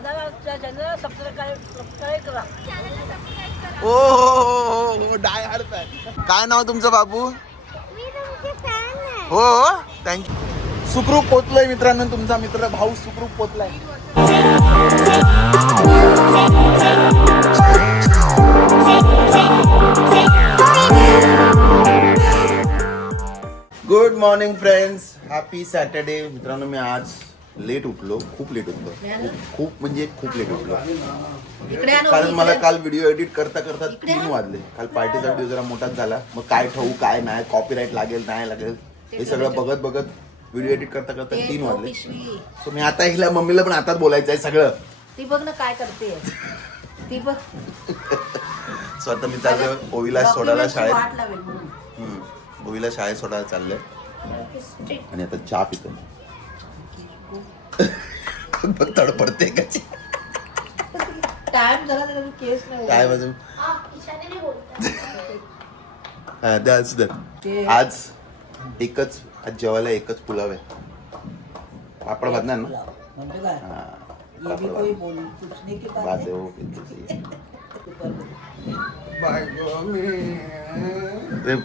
दादाच्या चॅनलला सबस्क्राईब करा. हो डाय हार्ड फॅन. काय नाव तुमचं बाबू? हो थँक्यू. सुखरूप पोचलोय मित्रांनो. तुमचा मित्र भाऊ सुखरूप पोचलाय. Good morning friends. Happy Saturday. मित्रांनो मी आज लेट उठलो. खूप लेट उठलो. खूप म्हणजे खूप लेट उठलो. कारण मला काल व्हिडिओ एडिट करता करता 3 वाजले. काल पार्टीचा व्हिडिओ जरा मोठाच झाला. मग काय ठेवू काय नाही, कॉपीराईट लागेल नाही लागेल हे सगळं बघत बघत व्हिडिओ एडिट करता करता 3 वाजले. सो मी आता हिला मम्मीला पण आताच बोलायचं आहे सगळं. ती बघ ना काय करते ती बघ. सो आता मी चाललोय ओवीला सोडायला शाळेत. ओवीला शाळेत सोडायला चाललंय आणि आता चहा पितो. बघ तडपडते कशी. टाइम झाला तर केस नाही. काय बाजू आज एकच आज जेवायला एकच पुलाव आहे. पापड भाजणार ना. म्हणजे काय पापड भाज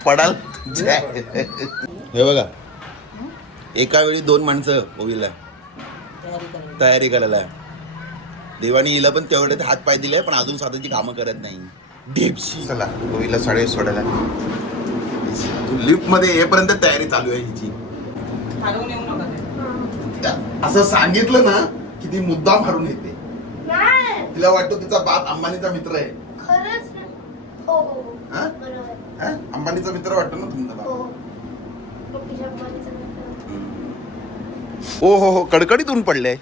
पडाल. हे बघा एका वेळी 2 माणसं ओवीला तयारी करायला. देवानी हिला पण तेवढे हात पाय दिले पण अजून स्वतःची कामं करत नाही. डिप्सी. चला ओवीला शाळेत सोडायला. लिफ्ट मध्ये येईपर्यंत तयारी चालू आहे हिची. असं सांगितलं ना की ती मुद्दाम हरून येते. तिला वाटतं तिचा बाप अंबानीचा मित्र आहे. अंबानीचा मित्र वाटतो ना तुमचा बाप. हो हो हो कडकडीत ऊन पडले.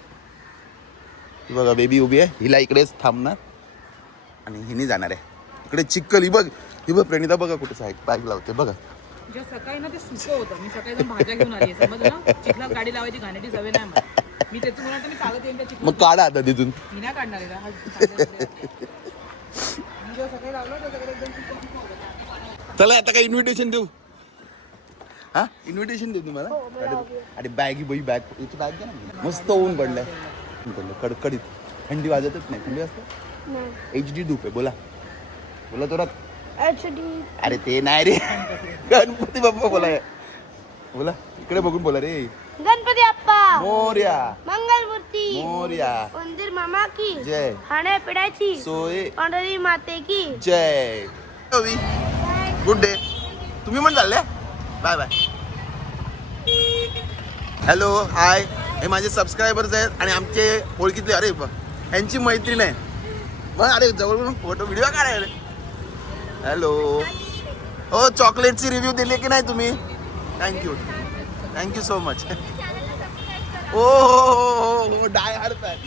बघा बेबी उभी आहे. हिला इकडेच थांबणार आणि हिने जाणार आहे इकडे चिखल. ही बघ प्रणिता बघा कुठे साईड बॅग लावते बघा. सकाळी ना ते सुकं होतं. मी सकाळी जाऊन भाज्या घेऊन आली. समजलं ना चिखलात गाडी लावायची घाण्याची सवय नाही मला. मी त्यातून म्हणत मी चालत येईन त्या चिखलात. मग काढा आता तिथून. मी नाही काढणार आहे का. मी जेव्हा सकाळी लावलं त्याच्याकडे एकदम चिखल होतं. चला आता काय इन्व्हिटेशन देऊ. हा इन्व्हिटेशन देऊ तुम्हाला. अरे बॅग बॅग याची बॅग घ्या ना. मस्त ऊन पडलंय. कडकडीत थंडी वाजतच नाही. थंडी वाजते. HD धूप आहे. बोला बोला जोरात. अरे ते नाही रे गणपती बाप्पा बोलाय. बोला इकडे बघून बोला रे. गणपती बाप्पा मोरया. मंगलमूर्ती मोरया. उंदीर मामा की जय. खाण्या पिढ्याची सोय पंढरी माते की जय. Good day. तुम्ही पण चालले. Bye bye. Hello hi. हे माझे सबस्क्रायबर्स आहेत आणि आमचे ओळखीतले. अरे यांची मैत्रीण आहे. बघ अरे जवळ फोटो व्हिडिओ काढाय. हॅलो. हो चॉकलेटची रिव्ह्यू दिली की नाही तुम्ही. Thank you so much. हो हो हो डाय हार्ड फॅन.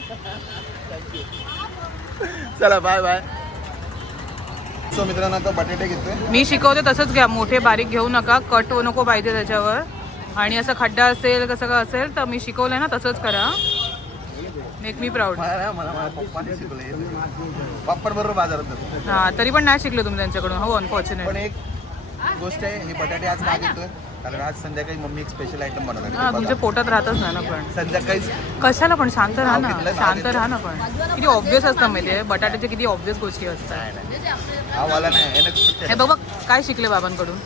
थँक्यू. चला बाय बाय. सो मित्रांनो आता बटाटे घेतोय. मी शिकवते तसंच घ्या. मोठे बारीक घेऊ नका. कट नको पाहिजे त्याच्यावर. आणि असं खड्डा असेल कसं का असेल तर मी शिकवलंय ना तसंच करा. Make me proud. पापड बरोबर बाजारात. हा तरी पण नाही शिकलो तुम्ही त्यांच्याकडून. हो अनफॉर्च्युनेट. पण एक गोष्ट आहे हे बटाटे आज का घेतोय कारण आज संध्याकाळी मम्मी एक स्पेशल आयटम बनवणार. तुमच्या पोटात राहतच ना पण. संध्याकाळी कशाला पण शांत राहा ना. शांत राहा ना. पण किती ऑब्विस असतं माहितीये बटाट्याच्या किती ऑब्विस गोष्टी असतात. हा वाला नाही. हे बघ काय शिकले बाबांकडून.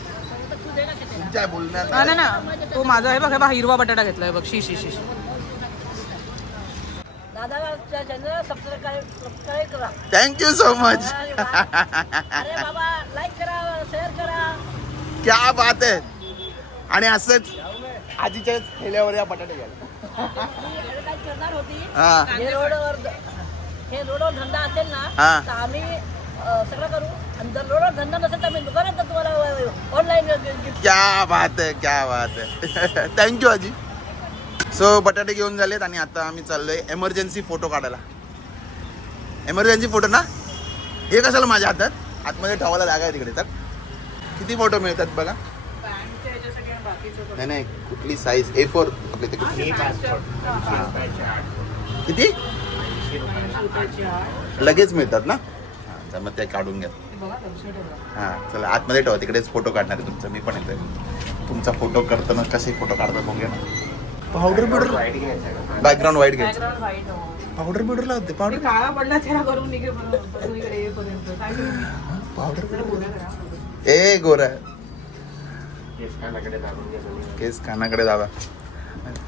तुमच्या बोलण्यात नाही ना तो माझा आहे बघ. हे बघ हिरवा बटाटा घेतलाय बघ. शी शी शी. दादाच्या चॅनलला सबस्क्राईब करा. Thank you so much. अरे बाबा लाईक करा शेअर करा. क्या बात आहे. आणि असंच आजीच्या ठेल्यावर या बटाटे घ्यायला. काय करणार होती. हा हे रोडवर धंदा असेल ना हा. तर आम्ही सगळं करू. आणि जर रोडवर धंदा नसेल तर आम्ही दुकानात तर तुम्हाला ऑनलाईन गिफ्ट. क्या बात आहे क्या बात आहे. थँक्यू आजी. सो बटाटे घेऊन झालेत आणि आता आम्ही चाललोय एमर्जन्सी फोटो काढायला. एमर्जन्सी फोटो ना. हे कशाला माझ्या हातात आतमध्ये ठेवायला जागा आहे तिकडे. तर किती फोटो मिळतात बघा. नाही नाही कुठली साईज A4 आपल्या तिकडे किती लगेच मिळतात ना. मग ते काढून घ्या. हा चला आतमध्ये ठेवा. तिकडेच फोटो काढणार आहे तुमचा. मी पण येतोय. तुमचा फोटो करताना कसे फोटो काढतात बघूया. पावडर बिवडर बॅकग्राऊंड व्हाईट घ्यायचं. पावडर बिवडर लावते पावडर काळा पडला चेहरा करून निघे बरोबर इकडे येईपर्यंत काय करू मी? पावडर जरा गोरा करा. ए गोरा केस कानाकडे दाबून घ्या तुम्ही. केस कानाकडे दाबा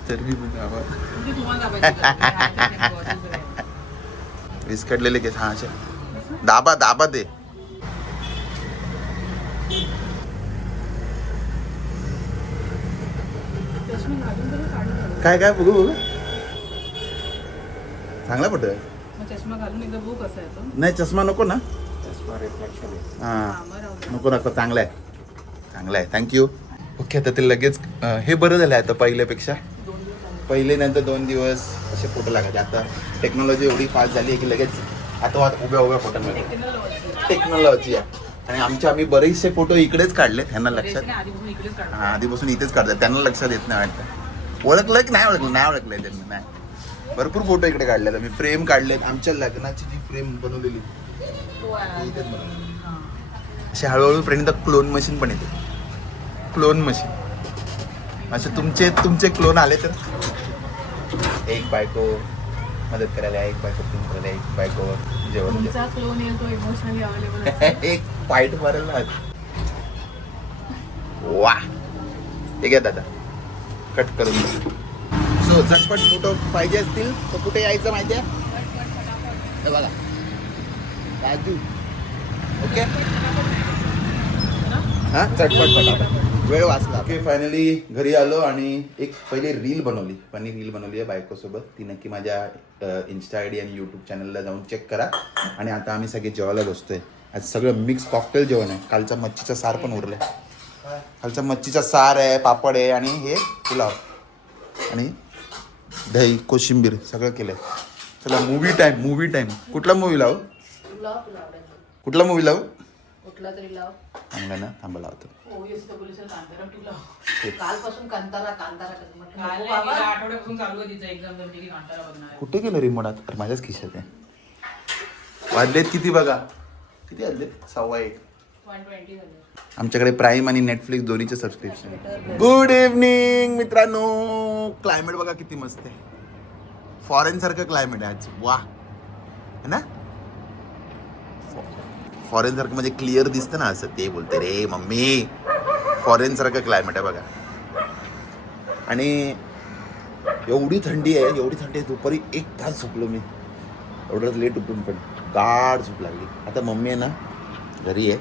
तरी पण दाबा म्हणजे तुम्हाला दाबायचं. विस्कटलेले केस हा असे दाबा दाबा दे चष्मा घालून तरी काढून घालू. काय काय बघू बघू चांगला पडतोय मग चष्मा घालून एकदा बघू कसा येतो. नाही चष्मा नको ना चष्मा रिफ्लेक्शन आहे. हा मग राहू दे. नको नको चांगला आहे थँक्यू ओके आता ते लगेच हे बरं झालं आता पहिल्यापेक्षा पहिले नंतर 2 दिवस असे फोटो लागायचे आता टेक्नॉलॉजी एवढी फास्ट झाली आहे की लगेच आता उभ्या उभ्या फोटोमध्ये टेक्नॉलॉजी आहे आणि आम्ही बरेचसे फोटो इकडेच काढले त्यांना लक्षात आधीपासून इकडेच काढू. हा आधीपासून इथेच काढतात त्यांना लक्षात येत नाही वाटतं ओळखलं की नाही ओळखलंय त्यांनी नाही भरपूर फोटो इकडे काढले मी फ्रेम काढलेत आमच्या लग्नाची जी फ्रेम बनवलेली ती इथेच बनवली. हां. असे हळूहळू प्रेरणिता क्लोन मशीन पण येते क्लोन मशीन असे तुमचे क्लोन आले तर एक बायको मदत करायला एक बायको तुम्ही करायला एक बायको जेवण तुमचा क्लोन येईल तो इमोशनली अवेलेबल एक फाईट मारायला वा हे घ्या दादा कट करून सो झटपट फोटो पाहिजे असतील तर कुठे यायचं माहिती आहे हे बघा राजू ओके हा चटपट पटापट वेळ वाचला ओके फायनली घरी आलो आणि एक पहिले रील बनवली आहे बायकोसोबत ती नक्की माझ्या इन्स्टा आय डी आणि यूट्यूब चॅनलला जाऊन चेक करा आणि आता आम्ही सगळे जेवायला बसतोय आज सगळं मिक्स कॉकटेल जेवण आहे कालचा मच्छीचा सार पण उरलाय कालचा मच्छीचा सार आहे पापड आहे आणि हे पुलाव आणि दही कोशिंबीर सगळं केलंय चला मूवी टाइम कुठला मूवी लावू कुठला मूवी लावू कुठला तरी लाव चांगला ना थांबा लावतो कालपासून कांतारा काल आठवड्यापासून चालू आहे तिचा एक्झाम जमली की कांतारा बघणार आहे. कुठे गेलं रिमोट आता माझ्याच खिशात आहे वाजलेत किती बघा किती वाजलेत 1:15 120 झाले. आमच्याकडे प्राईम आणि नेटफ्लिक्स दोन्हीचे सबस्क्रिप्शन गुड इव्हनिंग मित्रांनो क्लायमेट बघा किती मस्त आहे फॉरेन सारखं क्लायमेट आहे आज वा है ना फॉरेन सारखं म्हणजे क्लिअर दिसतं ना असं ते बोलते रे मम्मी फॉरेन सारखं क्लायमेट आहे बघा आणि एवढी थंडी आहे दुपारी 1 तास झोपलो मी एवढं लेट उठून पण गाढ झोप लागली आता मम्मी आहे ना घरी आहे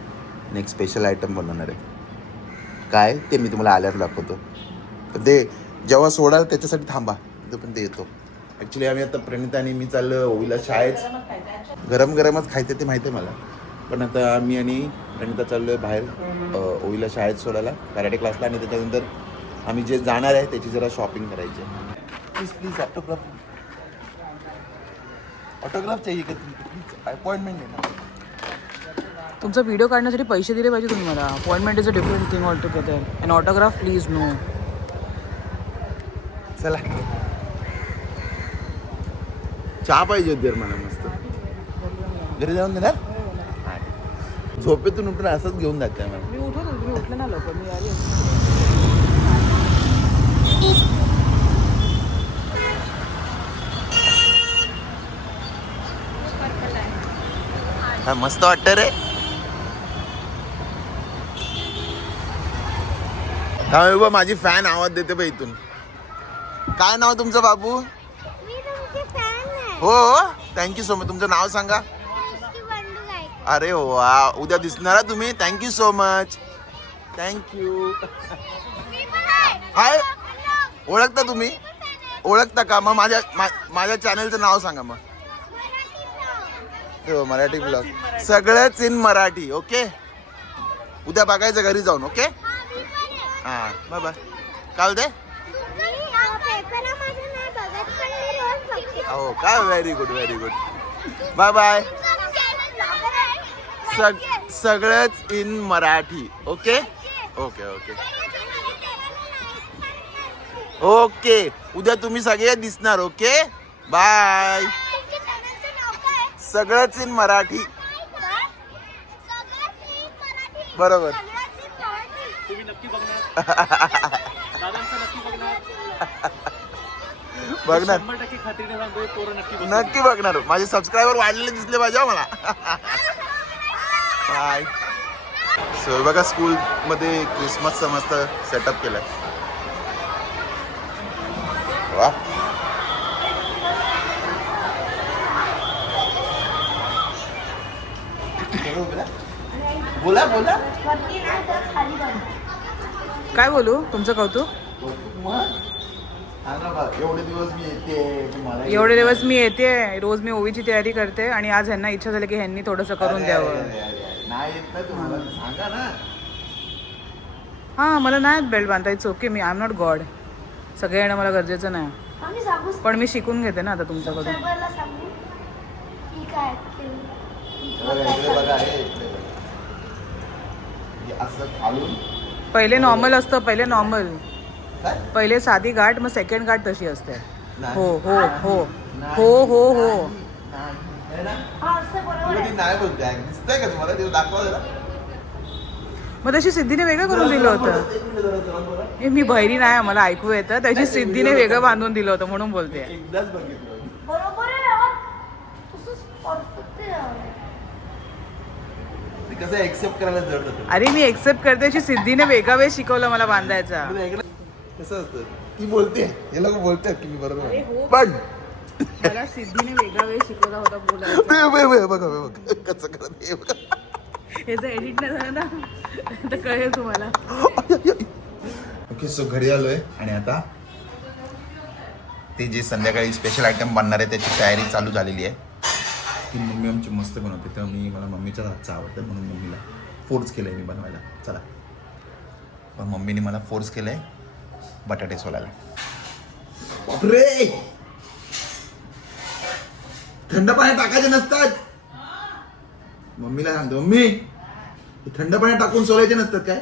आणि एक स्पेशल आयटम बनवणार आहे काय ते मी तुम्हाला आल्यावर दाखवतो पण ते जेव्हा सोडाल त्याच्यासाठी थांबा तो पण ते येतो ॲक्च्युली आम्ही आता प्रणिता आणि मी चाललो ओवीला शाळेत गरम गरमच खायचं ते माहिती आहे मला पण आता मी आणि प्रणिता चाललो आहे बाहेर ओवीला शाळेत सोडायला कराटे क्लासला आणि त्याच्यानंतर आम्ही जे जाणार आहे त्याची जरा शॉपिंग करायची प्लीज ऑटोग्राफ चाहिए का प्लीज अपॉइंटमेंट देना तुमचा व्हिडिओ काढण्यासाठी पैसे दिले पाहिजे तुम्ही मला appointment is a different thing all together and autograph please no चला चहा पाहिजे होती यार मला मस्त घरी जाऊन देणार झोपेतून उठून असंच घेऊन जाते मला मी उठलं ना लवकर मी आली हा मस्त वाटतं रे हा माझी फॅन आवाज देते बा इथून काय नाव तुमचं बाबू मी तुमची फॅन आहे हो थँक्यू सो मच तुमचं नाव सांगा टेस्टी बंडू गाय अरे वा उद्या दिसणार तुम्ही थँक्यू सो मच थँक्यू मी पण आहे हाय ओळखता तुम्ही ओळखता का मग माझ्या चॅनलचं नाव सांगा मग हो मराठी ब्लॉग सगळंच इन मराठी ओके उद्या बघायचं घरी जाऊन ओके हां बाय बाय काय होते हो काय व्हेरी गुड बाय बाय सगळंच in Marathi okay okay okay okay उद्या तुम्ही सगळे दिसणार ओके बाय सगळंच इन मराठी बरोबर बघणार 100% खात्रीने सांगतोय पोरं नक्की बघतील. नक्की बघणार. माझे सबस्क्रायबर वाढलेले दिसले पाहिजे हो मला. बाय. सो बघा स्कूल मध्ये क्रिसमसचा मस्त सेटअप केलाय. वा. बोला बोला. वरती नाही तर खाली बंद. काय बोलू तुमचं कौतुक? एवढे दिवस मी येते तुम्हाला एवढे दिवस मी येते, रोज मी ओवीची तयारी करते आणि आज ह्यांना इच्छा झाली की ह्यांनी थोडंसं करून द्यावं. नाही येत ना तुम्हाला सांगा ना. हां मला नाही बेल्ट बांधायचं. Okay me I am not God. सगळे येणं मला गरजेचं नाही, आम्ही सांगू पण मी शिकून घेते ना आता तुमच्याकडून. सर्वांना सांगू की काय बघा इकडे बघा इकडे बघा. हे असं खालून पहिले नॉर्मल असतं, पहिले नॉर्मल, काय पहिले साधी गाठ, मग सेकंड गाठ तशी असते. नाही. हो हो हो हो हो हो. नाही. है ना? हा असं बरोबर तुम्ही आहे. ती नाही बोलते. दिसतंय का तुम्हाला ते दाखवा जरा. मग तशी सिद्धीने वेगळं करून दिलं होतं. एक मिनिट जरा जरा बोला. हे मी बहिरी नाही, मला ऐकू येतं. त्याची सिद्धीने वेगळं बांधून दिलं होतं म्हणून बोलते. एकदाच बघितलं. बरोबर आहे यार. तसंच परफेक्ट आहे यार. ते कसं एक्सेप्ट करायला जड जातं. अरे मी एक्सेप्ट करते, त्याची सिद्धीने वेगळा वे शिकवलं मला बांधायचा. कसं असतं ती बोलते, हे लोक बोलतात की मी बरोबर अरे आहे. हो. पण मला सिद्धीने वेगळा वे शिकवला होता बोलायचा. बघा कसं करत हे बघा. ह्याचं एडिट नाही झालं ना तर कळेल तुम्हाला. ओके सो घरी आलोय आणि आता ते जे संध्याकाळी स्पेशल आयटम बनणार आहे त्याची तयारी चालू झालेली आहे. ती मम्मी आमची मस्त बनवते, तर मला मम्मीच्याच हातचं आवडतं म्हणून मम्मीला फोर्स केलंय मी बनवायला. चला पण मम्मीने मला फोर्स केलंय बटाटे सोलायला. बापरे थंड पाण्यात टाकायचे नसतात. मम्मीला सांगतो मम्मी थंड पाण्यात टाकून सोलायचे नसतात काय.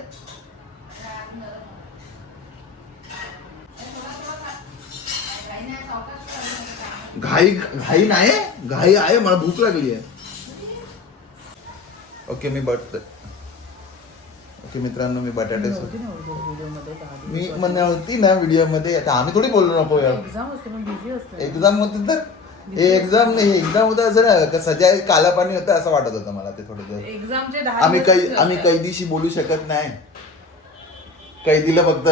घाई घाई नाही, घाई आहे, मला भूक लागली आहे. ओके मी ओके मित्रांनो मी बटाटे मी म्हणणार होती ना व्हिडिओ मध्ये. आता आम्ही थोडी बोललो नको यार. एक्झाम होती तर हे एक्झाम नाही, एक्झाम होतं असं ना का सध्या काला पाणी होतं असं वाटत होतं मला ते थोडं. एक्झामचे आम्ही कैदीशी बोलू शकत नाही. कैदीला फक्त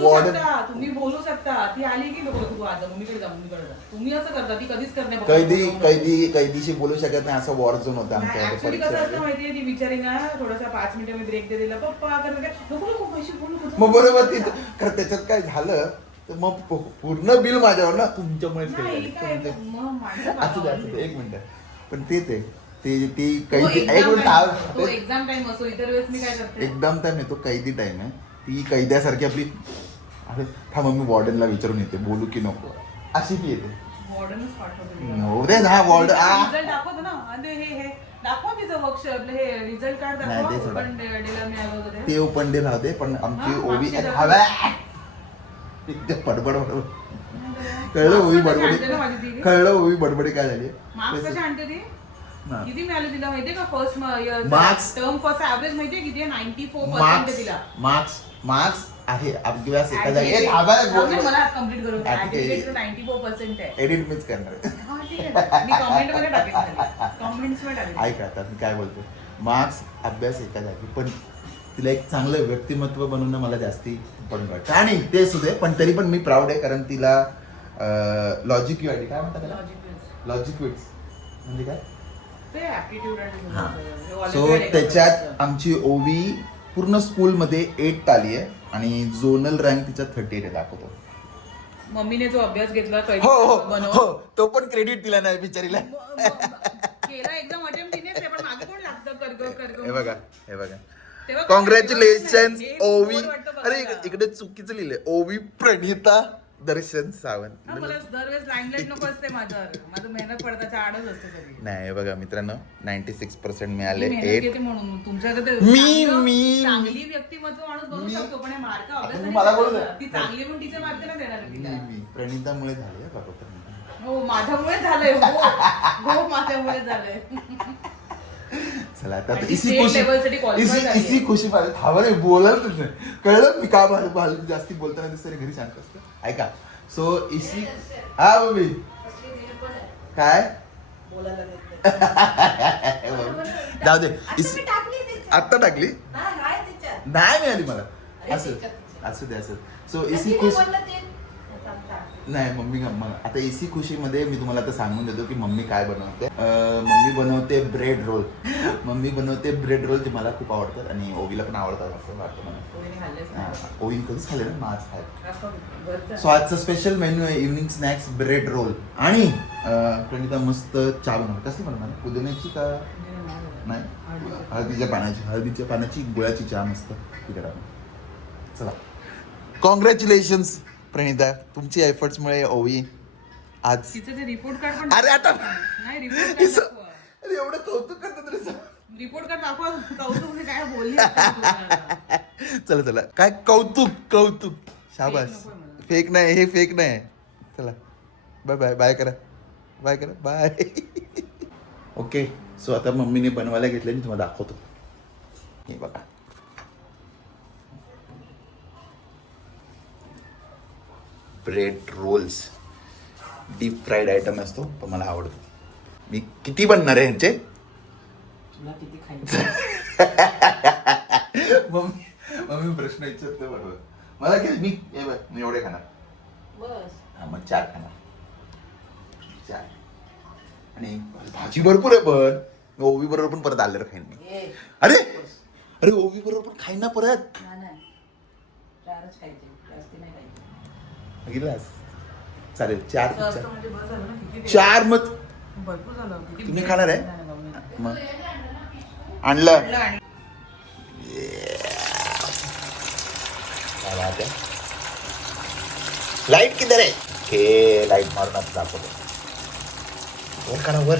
वॉर्डन तुम्ही बोलू शकता. ती आली की नको तू आज मम्मीकडे जा, मम्मीकडे जा. तुम्ही असं करता, ती कधीच करत नाही. कैदीशी बोलू शकत नाही असं वॉर झोन होतं आमच्या ऍक्च्युली कसं असतं परीक्षेमध्ये. माहितीये, ती विचारी ना थोडासा 5 मिनिटं मी ब्रेक दे दिला पप्पा करत काय नको नको पैसे बोलू नको. मग बरोबर तिथं कारण त्याच्यात काय झालं तर मग पूर्ण बिल माझ्यावर ना तुमच्यामुळेच नाही, केलं. काय मग माणसं असू दे असू दे एक मिनिट. पण तेच आहे ती तो कैदी एक exam time- तो मिनिट एक्झाम टाइम असतो, इतर वेळेस मी काय करते एकदम टाइम आहे तो कैदी टाइम आहे. ती कैद्यासारखी आपली अरे थांब मी वॉर्डनला विचारून येते बोलू की नको अशी ती येते. मॉडर्नच पाठवतो. हो रे हा वॉर्डन रिझल्ट दाखवतो ना आणि हे दाखव तिचं वर्कशॉप हे रिझल्ट कार्ड नाही, ते दाखव. सोडा. पण डेला मिळालं होतं ते. ते ओपन डे राहते पण आमची हा, ओवी मागच्या हव्या बडबड कळलं ओवी मार्क्स कशी बडबडी आणते ना माझी ती? कळलं ओवी बडबडी काय झाली. मार्क्स कसे आणते ती? हा. किती मिळाले तिला माहितीये का first Marks- term first average माहितीये किती आहे? 94% तिला. मार्क्स आहे आपली वेळेस एका जागी Aggregate. थांबा जाऊ दे, मला कंप्लीट करू दे. Aggregate. Aggregate तो 94% आहे. एडिट मीच करणार आहे. हा, ठीक आहे ना. मी कमेंट मध्ये टाकेन कमेंट्स मध्ये टाकेन. ऐका आता मी काय बोलतो. मार्क्स अभ्यास एका जागी पण तिला एक चांगलं व्यक्तिमत्व बनवणं मला जास्ती पण वाटतं आणि ते सुद्धा पण तरी पण मी प्राऊड आहे कारण तिला लॉजिक युआयडी काय म्हणतात त्याला लॉजिक विट्स म्हणजे काय ते aptitude आणि हा हे सो Olympiad त्याच्यात exam. आमची ओवी पूर्ण स्कूलमध्ये 8 आली आहे आणि झोनल रँक तिचा 38 दाखवतो. मम्मीने जो अभ्यास घेतला हो हो बनव हो तो पण क्रेडिट दिला नाही बिचारीला. केला एक्झाम अटेम्प्ट तिनेच आहे, पण मागे कोण लागतं कर हे बघा हे बघा तेव्हा कॉंग्रॅच्युलेशन हे ओवी. गोड वाटतं अरे बघायला. इकडे चुकीचं लिहिलंय ओवी प्रणिता दर्शन सावंत. हा, मला दरवेळेस लाईमलाईट नको असते माझं मेहनत पडताच्या आडच असते सगळी. नाही हे बघा मित्रांनो 96% मी मिळाले. मेहनत 8 घेते म्हणून तुमच्याकडे मी- चांगली व्यक्तिमत्व माणूस बनवू मी- शकतो, पण हे मार्क तुम्ही मला बोलू द्या. ती चांगली म्हणून टीचर मार्क नाही देणार आहे तिला. मी प्रणितामुळे झाले हं बाबा प्रणिता. हो माझ्यामुळे झालंय. हो माझ्यामुळे झालंय. चला आता आणि इसी state खुशी level साठी qualify झाली. इसी खुशी पाहिजे थांबा रे बोलायला तुझं कळलं मी का जास्ती बोलताना दिसतं घरी शांत असतं. ऐका सो इसी हा मम्मी काय जाऊ दे आत्ता टाकली नाही मिळाली मला असू दे सो इसी खुश नाही मम्मी आता इसी खुशीमध्ये मी तुम्हाला आता सांगून देतो की मम्मी काय बनवते. मम्मी बनवते ब्रेड रोल. मम्मी बनवते ब्रेड रोल जे मला खूप आवडतात आणि ओवीला पण आवडतात असं वाटतं मला. ओवीन कधीच खाल्ले ना माझ खाय. सो आजचा स्पेशल मेन्यू आहे इव्हनिंग स्नॅक्स ब्रेड रोल आणि प्रणिता मस्त चहा बनवते. कसली बनवणार पुदिन्याची का नाही हळदीच्या पानाची गुळाची चहा मस्त ती करा. चला कॉंग्रॅच्युलेशन्स प्रणिता तुमची एफर्ट्समुळे ओवी आज तिचं ते रिपोर्ट कार्ड पण अरे आता नाही रिपोर्ट कार्ड दाखवा. अरे एवढं कौतुक करतो तरी रिपोर्ट कार्ड दाखवा कौतुक मी काय बोलली. चला काय कौतुक शाबास नकोय मला. फेक नाही हे फेक नाही. चला बाय करा बाय. ओके सो आता मम्मीने बनवायला घेतलं मी तुम्हाला दाखवतो. हे बघा bread rolls deep fried item असतो पण मला आवडतो. मी किती बनणार आहे ह्यांचे मम्मी प्रश्न विचारतो बरोबर मला किती मी एवढे खाणार हा मग 4 खाणार 4 आणि भाजी भरपूर आहे पण ओवी बरोबर पण परत आल्यावर खाईन मी. अरे ओवी बरोबर पण खाईन ना परत बघितलास चालेल 4 मग भरपूर झालं. तुम्ही खाणार आहे मग आणलं लाईट किधर आहे हे लाईट मारून आता दाखवतो. वर करा वर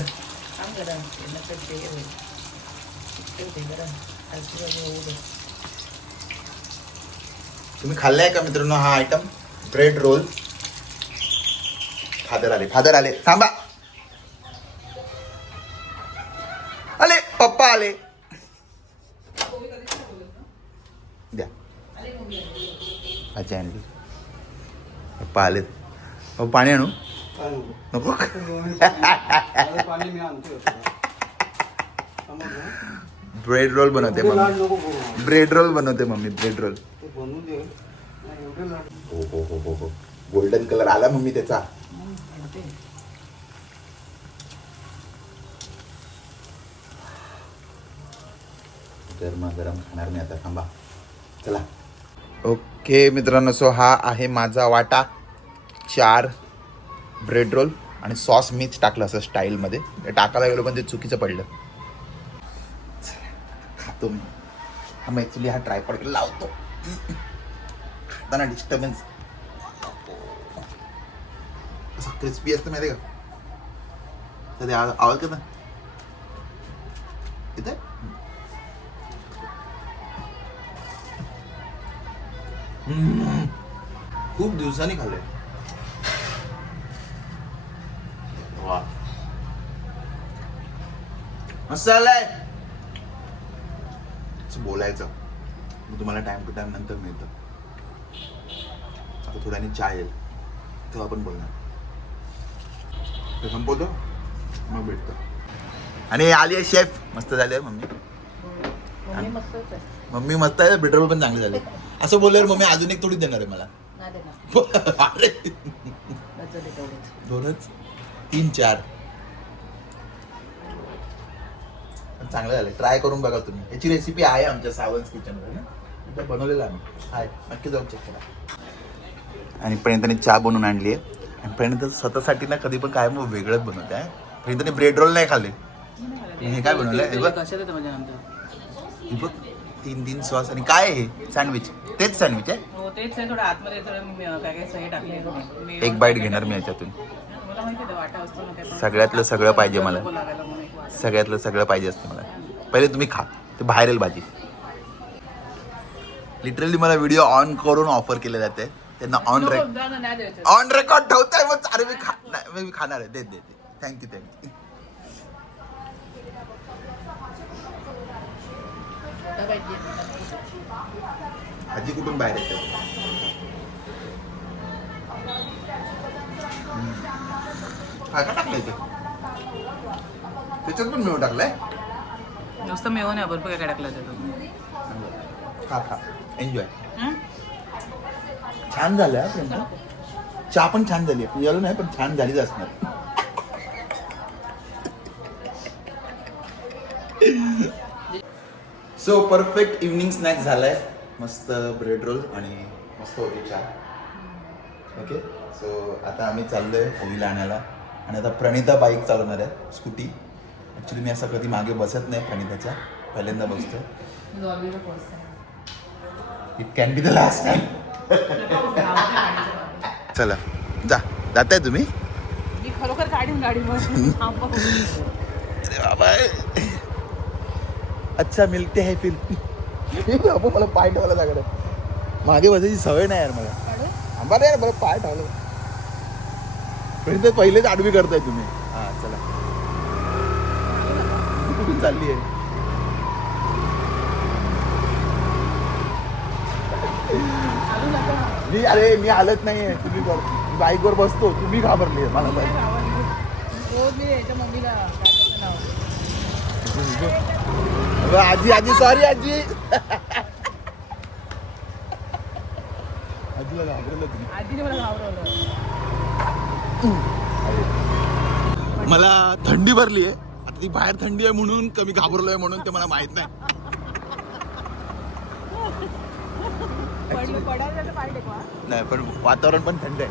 तुम्ही खाल्लाय का मित्रांनो हा आयटम ब्रेड रोल. फादर आले थांबा आले पप्पा आले द्या अच्छा आणली पप्पा आलेत. पाणी आणू नको ब्रेड रोल बनवते मम्मी ब्रेड रोल हो गोल्डन कलर आला मम्मी त्याचा. गरम खाणार मी आता थांबा चला. ओके मित्रांनो सो हा आहे माझा वाटा 4 ब्रेड रोल आणि सॉस मीच टाकलं असं स्टाईलमध्ये ते टाकायला गेलो पण ते चुकीचं पडलं. खातो मी हा मग ॲक्च्युली हा ट्रायपॉड लावतो खाताना डिस्टर्बन्स असं क्रिस्पी असतं माहिती का ते आवडतं ना इथे खूप दिवसांनी खाल्लंय. वा मस्त आलंय बोलायचं मग तुम्हाला टाइम टू टाइम नंतर मिळतं. आता थोड्याने चहा येईल तेव्हा आपण बोलणार संपवतो मग भेटतो. आणि आली आहे शेफ मस्त झाली आहे मम्मी मस्त आहे बेटर पण चांगले झाले असं बोलल्यावर मम्मी अजून एक थोडी देणार आहे मला. अरे 2च 3-4 चांगलं झालं. ट्राय करून बघा तुम्ही. याची रेसिपी आहे आमच्या सावंत किचनवर ना बनवलेलं आम्ही आहे नक्की जाऊन चेक करा. आणि प्रणिताने चहा बनवून आणली आहे आणि प्रणिता स्वतःसाठी ना कधी पण काय मग वेगळंच बनवते आहे. प्रणिताने ब्रेड रोल नाही खाल्ले. हे काय बनवलंय हे बघ 3 सॉस आणि काय हे सँडविच तेच सँडविच आहे. हो तेच आहे. थोडं आतमध्ये थोडं काय सही टाकले. एक बाईट घेणार मी याच्यातून. मला माहिती आहे वाटा असतो ना काय सगळ्यातलं सगळं पाहिजे मला. सगळ्यातलं सगळं पाहिजे असतं मला. पहिले तुम्ही खा ते बाहेर येईल भाजी. लिटरली मला व्हिडिओ ऑन करून ऑफर केले जाते त्यांना ऑन रेकॉर्ड ठेवताय मग. अरे मी खाणार आहे. दे थँक्यू. आजी कुठून बाहेर येते काय काय टाकलंय ते त्याच्यात पण मेव टाकलाय. नुसतं मेव नाही भरपूर काय टाकलं त्याच्यात. खा खा एन्जॉय. छान झालं हा प्रियंका. चहा पण छान झाली आहे. पियालो नाही पण छान झालीच असणार. सो परफेक्ट इव्हनिंग स्नॅक झालाय. मस्त ब्रेड रोल आणि मस्त होती चहा. ओके सो आता आम्ही चाललोय ओवीला आणायला. आणि आता प्रणिता बाईक चालवणार आहे स्कूटी. ॲक्च्युली मी असं कधी मागे बसत नाही प्रणिताच्या. पहिल्यांदा बसतो. It can be the last time. चला जाताय तुम्ही. मी खरोखर काढीन गाडीमध्ये. अरे बाबा अच्छा मिलते है फिर. बाबू मला पाय ठेवायला लागलं. मागे बसायची सवय नाही यार मला. आंबा रे मला पाय ठेवलं. पण पहिलेच आडवी करताय तुम्ही. हा चला कुठून चालली आहे. मी हालत नाहीये. तुम्ही बाईकवर बसतो तुम्ही घाबरली मला आजी सॉरी आजी. आजीला घाबरलं तुम्ही. आजीने मला घाबरवलं. मला थंडी भरली आहे आता. ती बाहेर थंडी आहे म्हणून कमी घाबरलोय म्हणून ते मला माहित नाही. नाही पण वातावरण पण थंड आहे.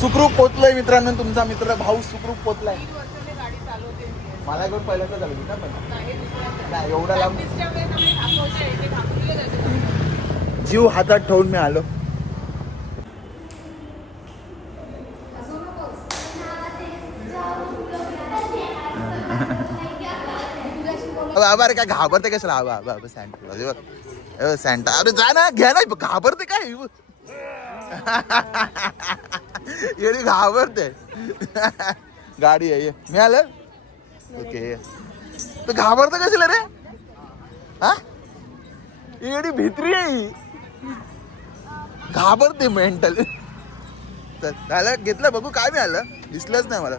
सुखरूप पोचलोय मित्रांनो. तुमचा मित्र भाऊ सुखरूप पोचलाय. मला पण पहिल्यांदा झालं ना पण नाही एवढा लांब जीव हातात ठेवून मी आलो. बाबा अरे काय घाबरते कशाला. बाबा सँटा सँटा अरे जा ना घ्या ना. घाबरते काय येडी घाबरते. गाडी आहे मिळालं ओके. तर घाबरते कशाला रे. हा येडी भित्री आहे. घाबरते मेंटल. त्याला घेतलं बघू काय मिळालं. दिसलंच नाही मला.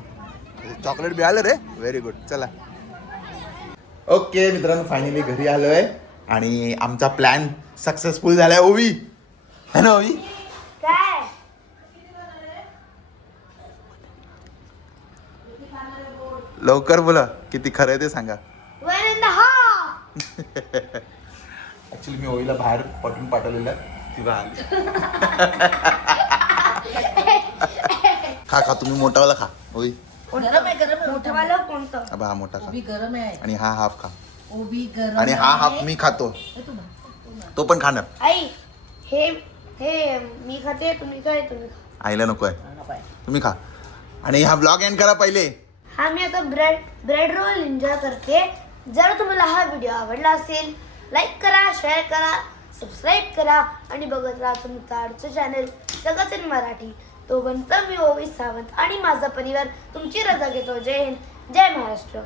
चॉकलेट मिळालं रे. Very good. चला ओके मित्रांनो फायनली घरी आलोय आणि आमचा प्लॅन सक्सेसफुल झालाय. ओवी है ना ओवी. काय लवकर बोला किती खरं आहे ते सांगा. 1.5. ऍक्च्युली मी ओवीला बाहेर पटून पाठवलेलं ती आली. खा तुम्ही मोठावाला खा. ओवी गरम आहे मोठंवालं कोणतं? हा मोठा खा ओबी गरम आहे. आणि हा हाफ खा. ओबी गरम आणि हा हाफ मी खातो. तो पण खाणार. आई हे हे मी खाते तुम्ही काय तुम्ही खा. आईला नकोय तुम्ही खा. आणि हा ब्लॉग एंड करा पहिले. हा मी आता ब्रेड रोल एन्जॉय करते. जर तुम्हाला हा व्हिडिओ आवडला असेल लाईक करा, शेअर करा, सबस्क्राईब करा आणि बघत राहा तुमचं आवडचं चॅनल सगळंच इन मराठी. तोपर्यंत मी ओवी सावंत आणि माझा परिवार तुमची रजा घेतो. जय हिंद, जय महाराष्ट्र.